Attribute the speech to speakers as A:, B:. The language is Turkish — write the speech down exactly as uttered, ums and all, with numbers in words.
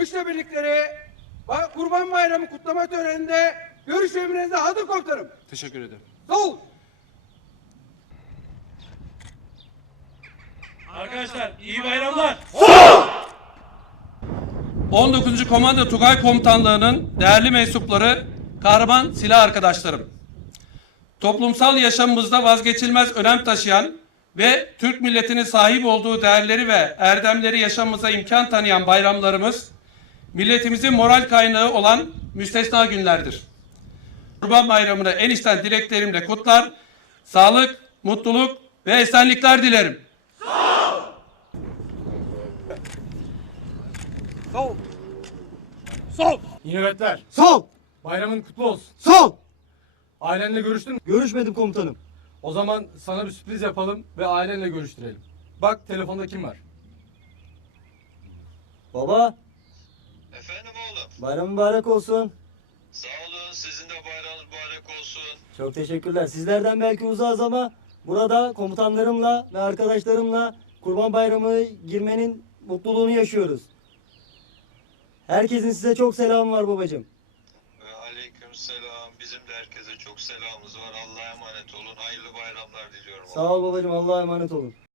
A: kışla birlikleri ba- Kurban Bayramı kutlama töreninde görüş emrinize hazır komutanım.
B: Teşekkür ederim.
A: Sağ ol.
C: Arkadaşlar iyi bayramlar.
B: on dokuzuncu Komando Tugay Komutanlığı'nın değerli mensupları, kahraman silah arkadaşlarım. Toplumsal yaşamımızda vazgeçilmez önem taşıyan ve Türk milletinin sahip olduğu değerleri ve erdemleri yaşamımıza imkan tanıyan bayramlarımız, milletimizin moral kaynağı olan müstesna günlerdir. Kurban Bayramı'nı en içten dileklerimle kutlar, sağlık, mutluluk ve esenlikler dilerim.
A: Sağ ol.
C: Sol.
D: İyi nöbetler.
E: Sol!
D: Bayramın kutlu olsun.
E: Sol!
D: Ailenle görüştün mü?
E: Görüşmedim komutanım.
D: O zaman sana bir sürpriz yapalım ve ailenle görüştürelim. Bak telefonda kim var?
E: Baba,
F: Efendim oğlum.
E: bayram mübarek olsun.
F: Sağ olun. Sizin de bayramınız mübarek olsun.
E: Çok teşekkürler. Sizlerden belki uzağız ama burada komutanlarımla ve arkadaşlarımla Kurban Bayramı girmenin mutluluğunu yaşıyoruz. Herkesin size çok selamı var babacığım.
F: Ve aleyküm selam. Bizim de herkese çok selamımız var. Allah'a emanet olun. Hayırlı bayramlar diliyorum.
E: Sağ ol babacığım. Allah'a emanet olun.